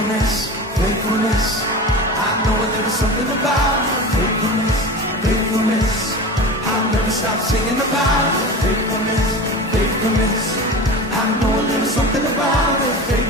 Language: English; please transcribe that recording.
faithfulness, faithfulness. I know there was something about it. Faithfulness, faithfulness. I'll never stop singing about it. Faithfulness, faithfulness. I know there was something about it. Faithfulness.